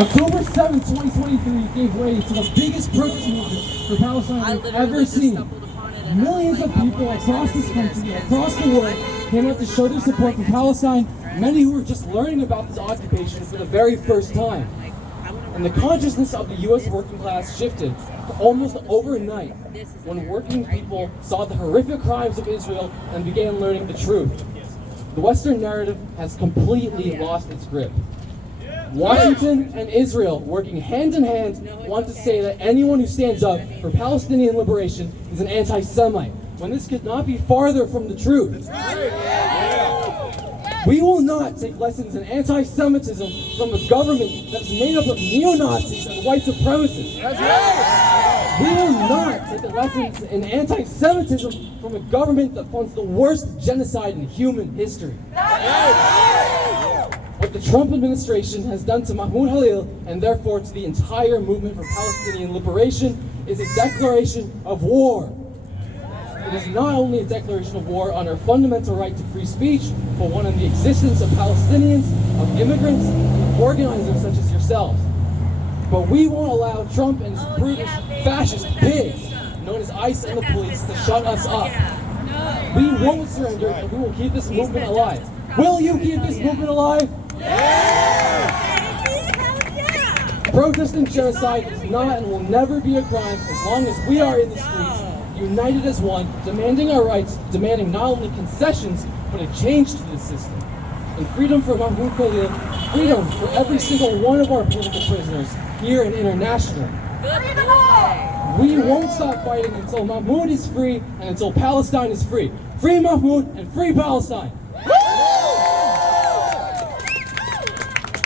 October 7th, 2023 gave way to the biggest protest movement for Palestine we've ever seen. Millions of people across this country, across the world, came out to show their support for Palestine, many who were just learning about this occupation for the very first time. And the consciousness of the U.S. working class shifted almost overnight when working people saw the horrific crimes of Israel and began learning the truth. The Western narrative has completely lost its grip. Washington and Israel, working hand in hand, want to say that anyone who stands up for Palestinian liberation is an anti-Semite, when this could not be farther from the truth. We will not take lessons in anti-Semitism from a government that's made up of neo-Nazis and white supremacists. We will not take lessons in anti-Semitism from a government that funds the worst genocide in human history. What the Trump administration has done to Mahmoud Khalil, and therefore to the entire movement for Palestinian liberation, is a declaration of war. It is not only a declaration of war on our fundamental right to free speech, but one on the existence of Palestinians, of immigrants, and of organizers such as yourselves. But we won't allow Trump and his brutish fascist pigs, known as ICE and the police, to shut us up. We won't surrender, and we will keep this movement alive. Will you keep this movement alive? Protesting genocide is not and will never be a crime as long as we are in the streets, united as one, demanding our rights, demanding not only concessions, but a change to the system. And freedom for Mahmoud Khalil, freedom for every single one of our political prisoners, here and internationally. We won't stop fighting until Mahmoud is free and until Palestine is free. Free Mahmoud and free Palestine.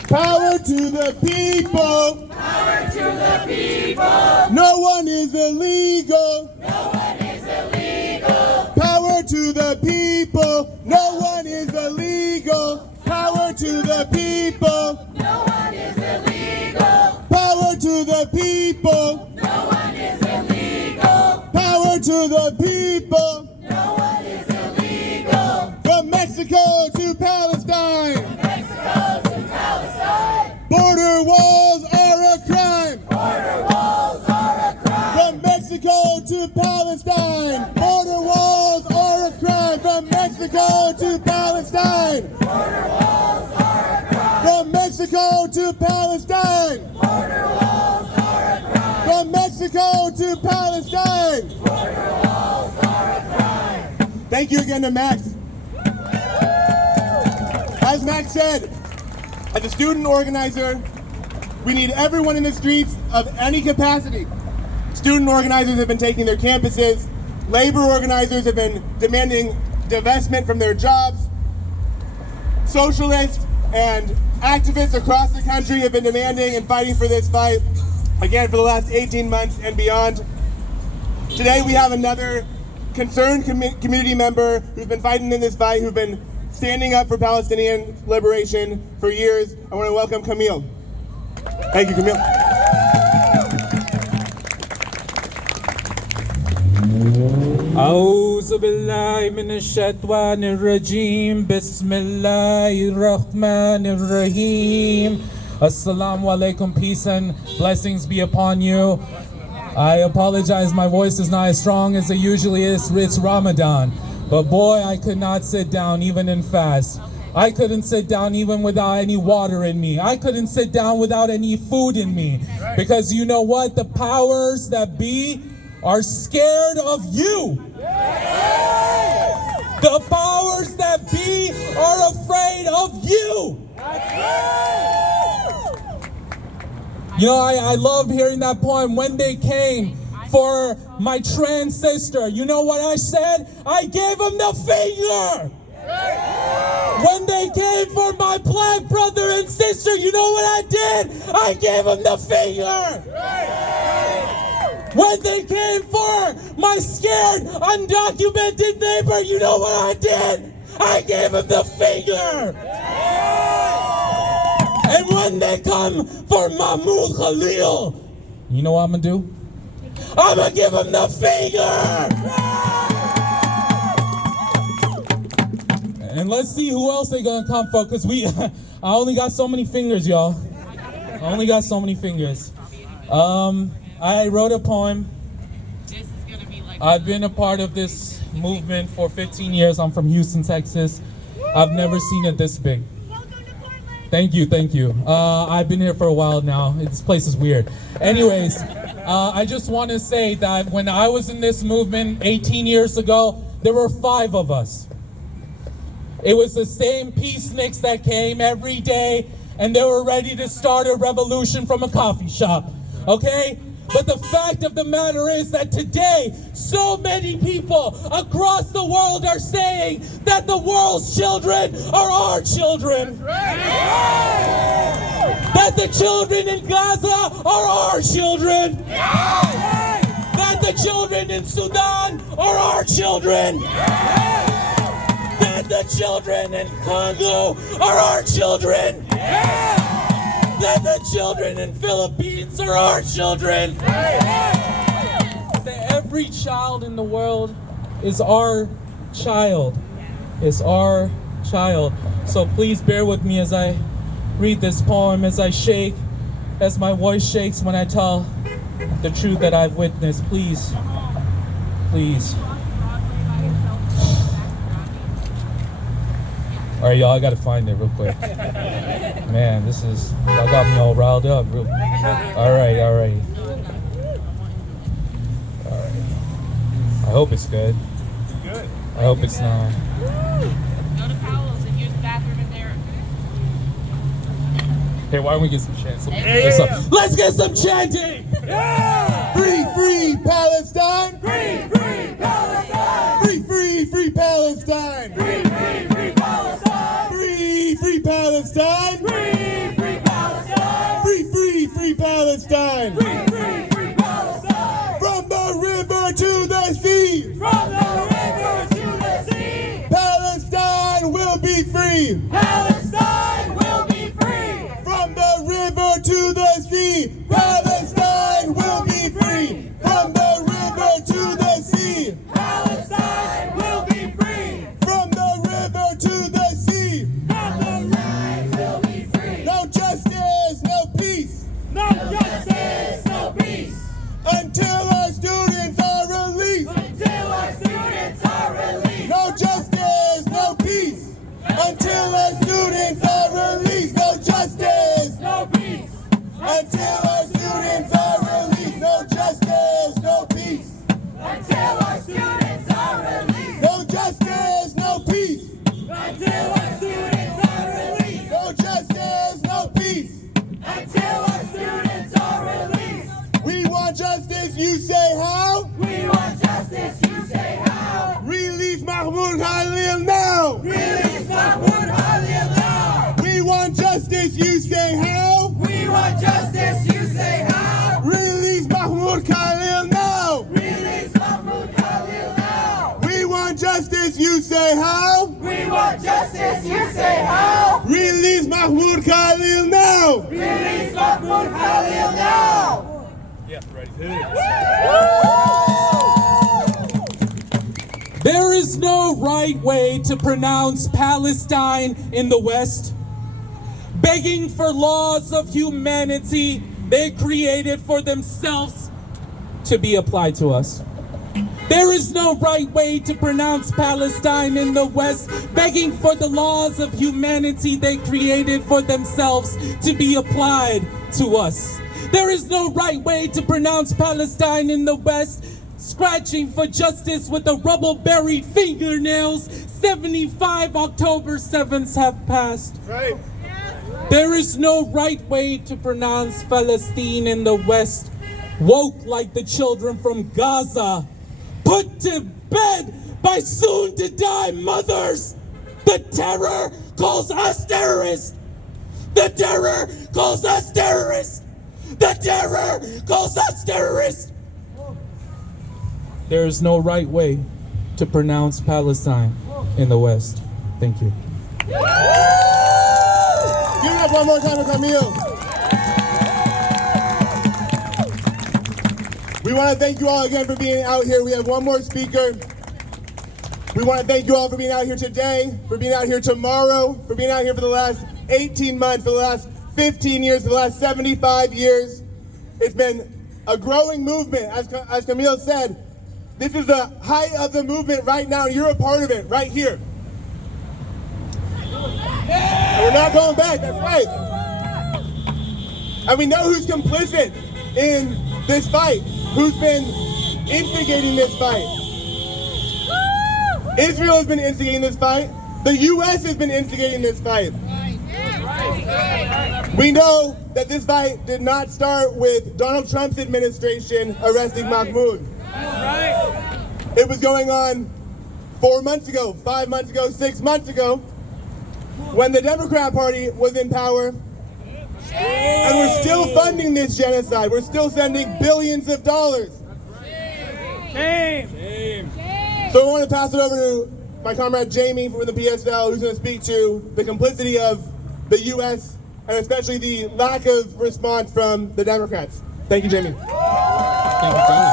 Power to the people! Power to the people! No one is illegal! No one is illegal! Power to the people! No one is illegal! Power to the people! No one is illegal! Power to the people! No one is illegal! Power to the people! No one is illegal! From Mexico to Palestine! From Mexico to Palestine! Border walls are a crime! Border walls are a crime! From Mexico to Palestine! Border walls are a crime! From Mexico to Palestine! Border walls are a crime! From Mexico to Palestine! Border walls are a crime! From Mexico to Palestine! Border walls are a crime! Thank you again to Max. As Max said, as a student organizer, we need everyone in the streets of any capacity. Student organizers have been taking their campuses. Labor organizers have been demanding divestment from their jobs. Socialists and activists across the country have been demanding and fighting for this fight, again, for the last 18 months and beyond. Today we have another concerned community member who's been fighting in this fight, who's been standing up for Palestinian liberation for years. I want to welcome Camille. Thank you, Camille. أعوذ بالله من الشيطان الرجيم بسم الله الرحمن الرحيم Assalamu alaikum, peace and blessings be upon you. I apologize, my voice is not as strong as it usually is. It's Ramadan. But boy, I could not sit down even in fast. I couldn't sit down even without any water in me. I couldn't sit down without any food in me. Because you know what? The powers that be are scared of you. The powers that be are afraid of you. You know, I love hearing that poem, When They Came for my trans sister. You know what I said? I gave him the finger. When they came for my black brother and sister, you know what I did? I gave him the finger. When they came for my scared, undocumented neighbor, you know what I did? I gave him the finger. And when they come for Mahmoud Khalil, you know what I'm gonna do? I'm gonna give him the finger! And let's see who else they gonna come for, because I only got so many fingers, y'all. only got so many fingers. I wrote a poem. I've been a part of this movement for 15 years. I'm from Houston, Texas. I've never seen it this big. Thank you, thank you. I've been here for a while now. This place is weird. Anyways, I just want to say that when I was in this movement 18 years ago, there were 5 of us. It was the same peaceniks that came every day, and they were ready to start a revolution from a coffee shop, okay? But the fact of the matter is that today, so many people across the world are saying that the world's children are our children. That the children in Gaza are our children. That the children in Sudan are our children. That the children in Congo are our children. That the children in Philippines are our children. That every child in the world is our child. Is our child. So please bear with me as I read this poem, as I shake, as my voice shakes when I tell the truth that I've witnessed. Please, please. All right, y'all, I gotta find it real quick. Man, y'all got me all riled up. All right. I hope it's good. I hope it's not. Go to Powell's and use the bathroom in there. Hey, why don't we get some chants? Let's get some chanting! Free, free Palestine! Free, free Palestine! Free, free, free Palestine! Free, free, free Palestine! Free, free Palestine! Free, free Palestine! Free, free, free Palestine! Free, free, free Palestine! From the river to the sea! From the river to the sea! Palestine will be free! Palestine will be free! From the river to the sea! Palestine will be free! From the river to the sea! Palestine will be free! From the river to the sea! Palestine will be free! No justice, no peace! No justice, no peace! Until our students are released! Until our students are released! No justice, no peace! Until our students are released! No justice! No peace! Until our students are released! No justice, no peace! Until our students are released! No justice, no peace! Until our students are released! No justice, no peace! Until our students are released! We want justice, you say how? We want justice, you say how? Release Mahmoud Khalil now! Release Mahmoud Khalil now! We want justice, you say how? We want justice, you say how? Release Mahmoud Khalil now! Release Mahmoud Khalil now! We want justice, you say how? We want justice, you say how? Release Mahmoud Khalil now! Release Mahmoud Khalil now! There is no right way to pronounce Palestine in the West. Begging for laws of humanity they created for themselves to be applied to us. There is no right way to pronounce Palestine in the West, begging for the laws of humanity they created for themselves to be applied to us. There is no right way to pronounce Palestine in the West, scratching for justice with the rubble-buried fingernails. 75 October 7ths have passed. Right. There is no right way to pronounce Palestine in the West, woke like the children from Gaza, put to bed by soon-to-die mothers. The terror calls us terrorists. The terror calls us terrorists. The terror calls us terrorists. There is no right way to pronounce Palestine in the West. Thank you. Give it up one more time for Camille. We want to thank you all again for being out here. We have one more speaker. We want to thank you all for being out here today, for being out here tomorrow, for being out here for the last 18 months, for the last 15 years, for the last 75 years. It's been a growing movement, as Camille said. This is the height of the movement right now. You're a part of it right here. And we're not going back, that's right. And we know who's complicit in this fight, who's been instigating this fight. Israel has been instigating this fight. The U.S. has been instigating this fight. We know that this fight did not start with Donald Trump's administration arresting Mahmoud. It was going on 4 months ago, 5 months ago, 6 months ago, when the Democrat Party was in power. And we're still funding this genocide. We're still sending billions of dollars. So I want to pass it over to my comrade Jamie from the PSL, who's going to speak to the complicity of the U.S. and especially the lack of response from the Democrats. Thank you, Jamie. Thank you, Tony.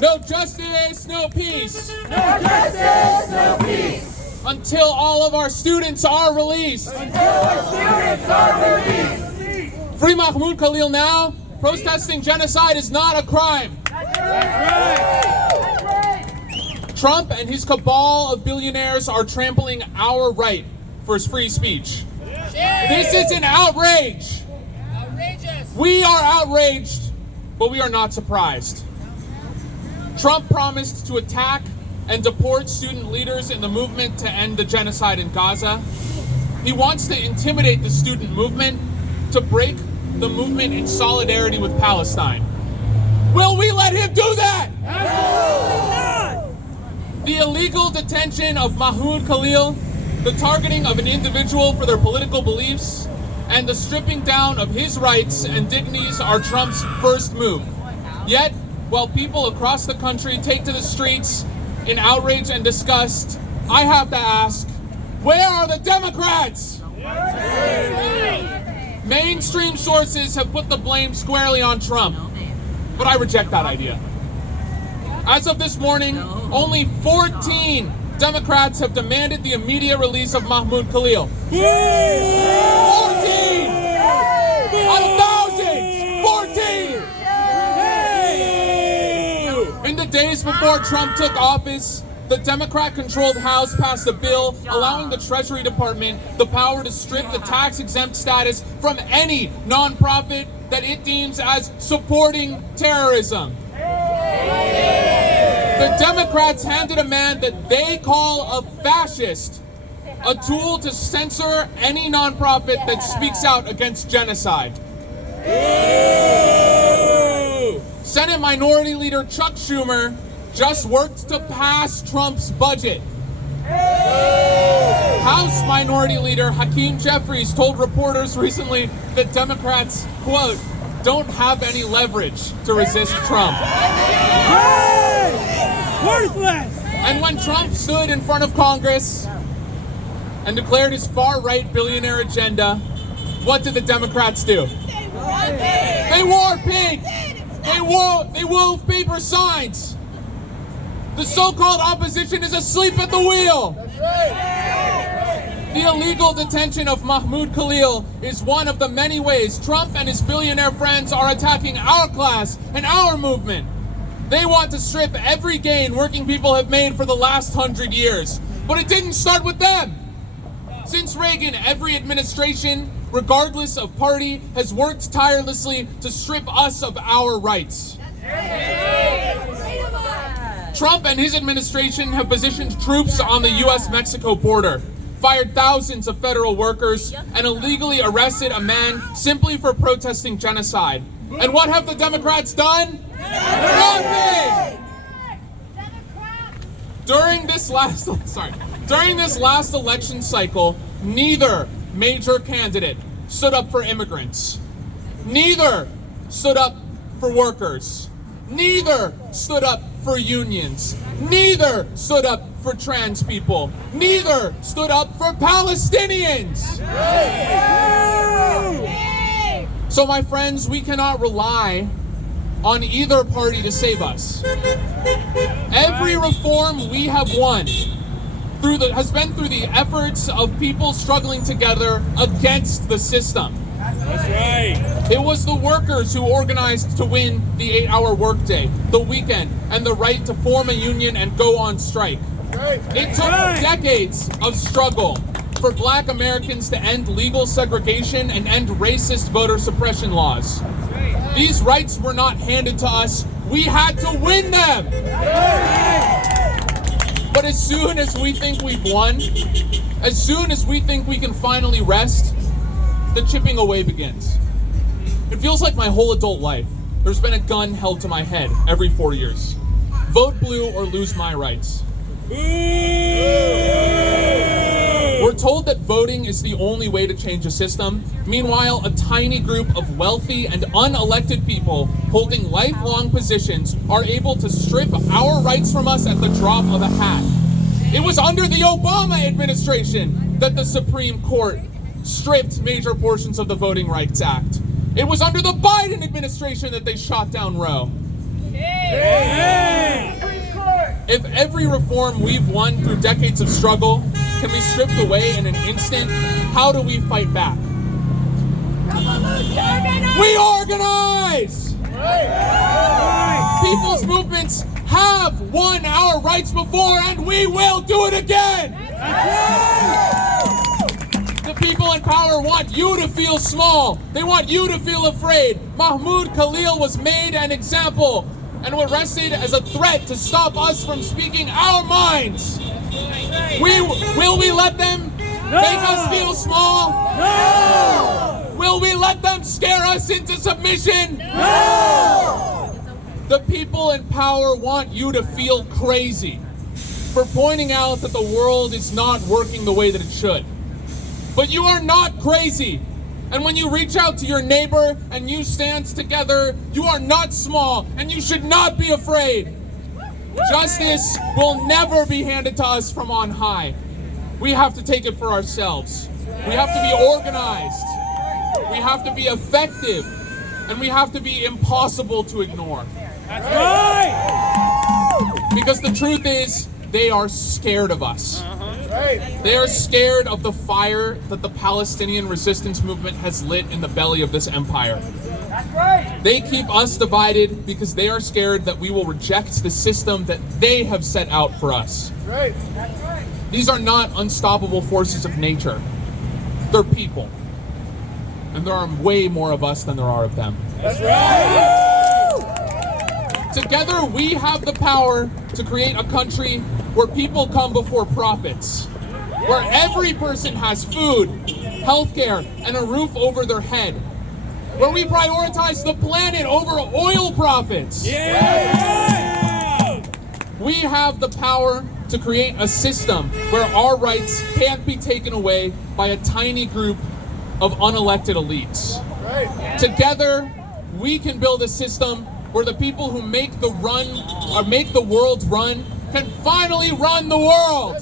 No justice, no peace. No justice, no peace. Until all of our students are released. Until our students are released. Free Mahmoud Khalil now. Protesting genocide is not a crime. That's right. Trump and his cabal of billionaires are trampling our right for free speech. This is an outrage. Outrageous. We are outraged, but we are not surprised. Trump promised to attack and deport student leaders in the movement to end the genocide in Gaza. He wants to intimidate the student movement to break the movement in solidarity with Palestine. Will we let him do that? Absolutely not. The illegal detention of Mahmoud Khalil, the targeting of an individual for their political beliefs, and the stripping down of his rights and dignities are Trump's first move. Yet, while people across the country take to the streets in outrage and disgust, I have to ask, where are the Democrats? Mainstream sources have put the blame squarely on Trump, but I reject that idea. As of this morning, only 14 Democrats have demanded the immediate release of Mahmoud Khalil. 14! Out of thousands! 14! In the days before Trump took office, the Democrat-controlled House passed a bill allowing the Treasury Department the power to strip the tax-exempt status from any nonprofit that it deems as supporting terrorism. The Democrats handed a man that they call a fascist a tool to censor any nonprofit that speaks out against genocide. Senate Minority Leader Chuck Schumer just worked to pass Trump's budget. House Minority Leader Hakeem Jeffries told reporters recently that Democrats, quote, don't have any leverage to resist Trump. Worthless. And when Trump stood in front of Congress and declared his far-right billionaire agenda, what did the Democrats do? They wore pink. They wove paper signs. The so-called opposition is asleep at the wheel. The illegal detention of Mahmoud Khalil is one of the many ways Trump and his billionaire friends are attacking our class and our movement. They want to strip every gain working people have made for the last 100 years. But it didn't start with them. Since Reagan, every administration, regardless of party, has worked tirelessly to strip us of our rights. Trump and his administration have positioned troops on the U.S.-Mexico border, fired thousands of federal workers, and illegally arrested a man simply for protesting genocide. And what have the Democrats done? Nothing! During this last election cycle, neither major candidate stood up for immigrants. Neither stood up for workers. Neither stood up for unions. Neither stood up for trans people. Neither stood up for Palestinians. So my friends, we cannot rely on either party to save us. Every reform we have won through the efforts of people struggling together against the system. That's right. It was the workers who organized to win the 8-hour workday, the weekend, and the right to form a union and go on strike. It took decades of struggle for Black Americans to end legal segregation and end racist voter suppression laws. These rights were not handed to us. We had to win them. But as soon as we think we've won, as soon as we think we can finally rest, the chipping away begins. It feels like my whole adult life, there's been a gun held to my head every 4 years. Vote blue or lose my rights. We're told that voting is the only way to change a system. Meanwhile, a tiny group of wealthy and unelected people holding lifelong positions are able to strip our rights from us at the drop of a hat. It was under the Obama administration that the Supreme Court stripped major portions of the Voting Rights Act. It was under the Biden administration that they shot down Roe. If every reform we've won through decades of struggle can be stripped away in an instant, how do we fight back? We organize! People's movements have won our rights before, and we will do it again! The people in power want you to feel small. They want you to feel afraid. Mahmoud Khalil was made an example and arrested as a threat to stop us from speaking our minds. Will we let them make us feel small? No! Will we let them scare us into submission? No! The people in power want you to feel crazy for pointing out that the world is not working the way that it should. But you are not crazy. And when you reach out to your neighbor and you stand together, you are not small and you should not be afraid. Justice will never be handed to us from on high. We have to take it for ourselves. We have to be organized. We have to be effective. And we have to be impossible to ignore. That's right! Because the truth is, they are scared of us. They are scared of the fire that the Palestinian resistance movement has lit in the belly of this empire. They keep us divided because they are scared that we will reject the system that they have set out for us. These are not unstoppable forces of nature. They're people. And there are way more of us than there are of them. That's right! Together, we have the power to create a country where people come before profits, where every person has food, healthcare, and a roof over their head, where we prioritize the planet over oil profits. Yeah! We have the power to create a system where our rights can't be taken away by a tiny group of unelected elites. Together, we can build a system where the people who make the world run can finally run the world.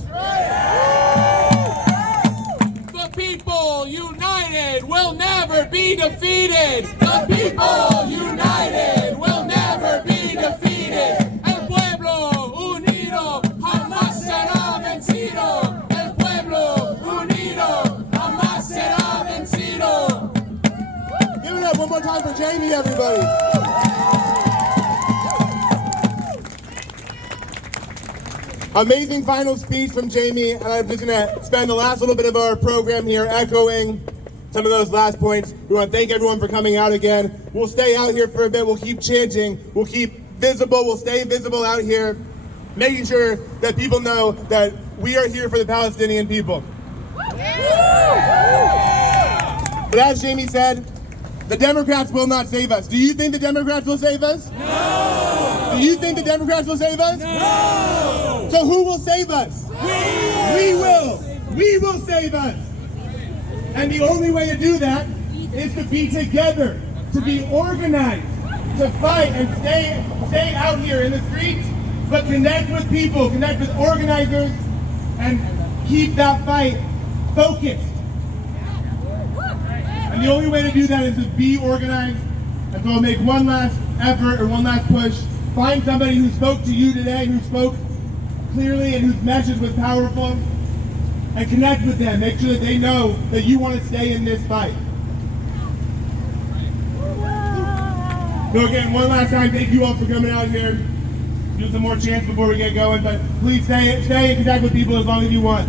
The people united will never be defeated. The people united will never be defeated. El pueblo unido jamás será vencido. El pueblo unido jamás será vencido. Give it up one more time for Jamie, everybody. Amazing final speech from Jamie, and I'm just going to spend the last little bit of our program here echoing some of those last points. We want to thank everyone for coming out again. We'll stay out here for a bit. We'll keep chanting. We'll keep visible. We'll stay visible out here, making sure that people know that we are here for the Palestinian people. But as Jamie said, the Democrats will not save us. Do you think the Democrats will save us? No! Do you think the Democrats will save us? No! So who will save us? We will! We will save us! And the only way to do that is to be together, to be organized, to fight and stay out here in the streets, but connect with people, connect with organizers, and keep that fight focused. And the only way to do that is to be organized. And so I'll make one last effort or one last push. Find somebody who spoke to you today, who spoke clearly and whose message was powerful. and connect with them. Make sure that they know that you want to stay in this fight. So again, one last time, thank you all for coming out here. Do some more chants before we get going, but please stay in contact with people as long as you want.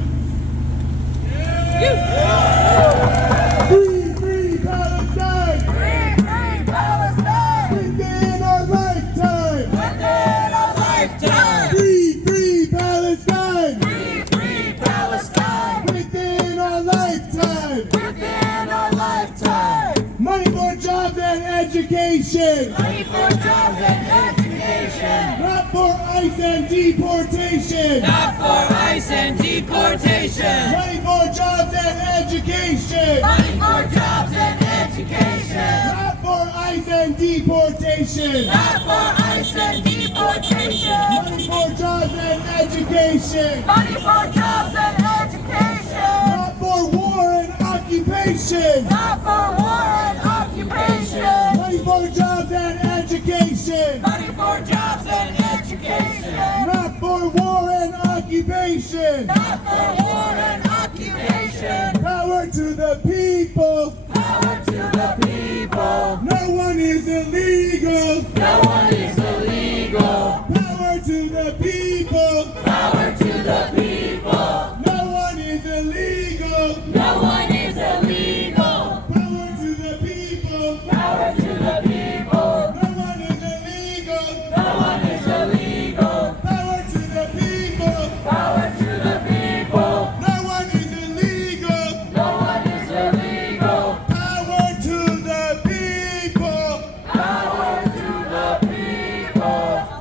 Free, free Palestine! Free, free Palestine! Within our lifetime! Within our lifetime! Free, free Palestine! Free, free Palestine! Within our lifetime! Within our lifetime! Money for jobs and education! Money for jobs and education! Not for ICE and deportation! Not for ICE and deportation! Money for jobs and education! Money for jobs and education! Not for ICE and deportation! Not for ICE and deportation! Money for jobs and education! Money for jobs and education! Not for war and occupation! Not for war and occupation! Money for jobs and education! Money for jobs and education! Not for war and occupation! Not for war and occupation! Power to the people! Power to the people! No one is illegal! No one is illegal! Power to the people! Power to the people! No one is illegal! No one is illegal! Power to the people! Power to the people! No one is illegal! No one is illegal! Power to the people! Power to the people! No one is illegal! No one is illegal! Power to the people! Power to the people!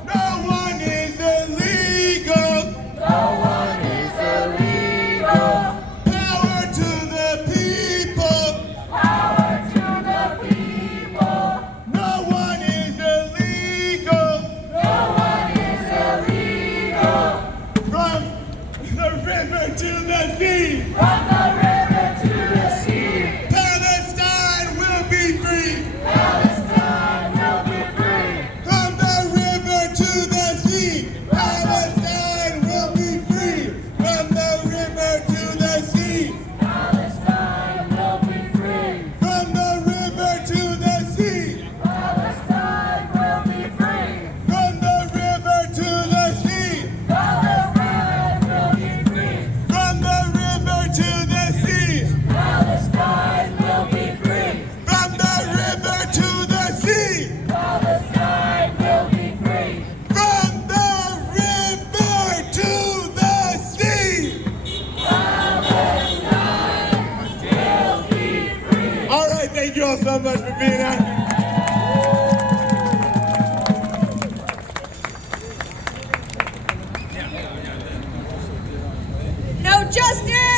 No one is illegal! No one is illegal! Power to the people! Power to the people! No one is illegal! No one is illegal! From the river to the sea! From the river to the sea, Palestine will be free! Palestine will be free. From the river to the sea! Palestine will be free! From the river to the sea! Palestine will be free. From the river to the sea! Palestine will be free. From the river to the sea! Palestine will be free. From the river to the sea! Palestine will be free. From the river to the sea! Palestine will be free. From the river to the sea! Palestine will be free. All right, thank you all so much for being out here. No justice!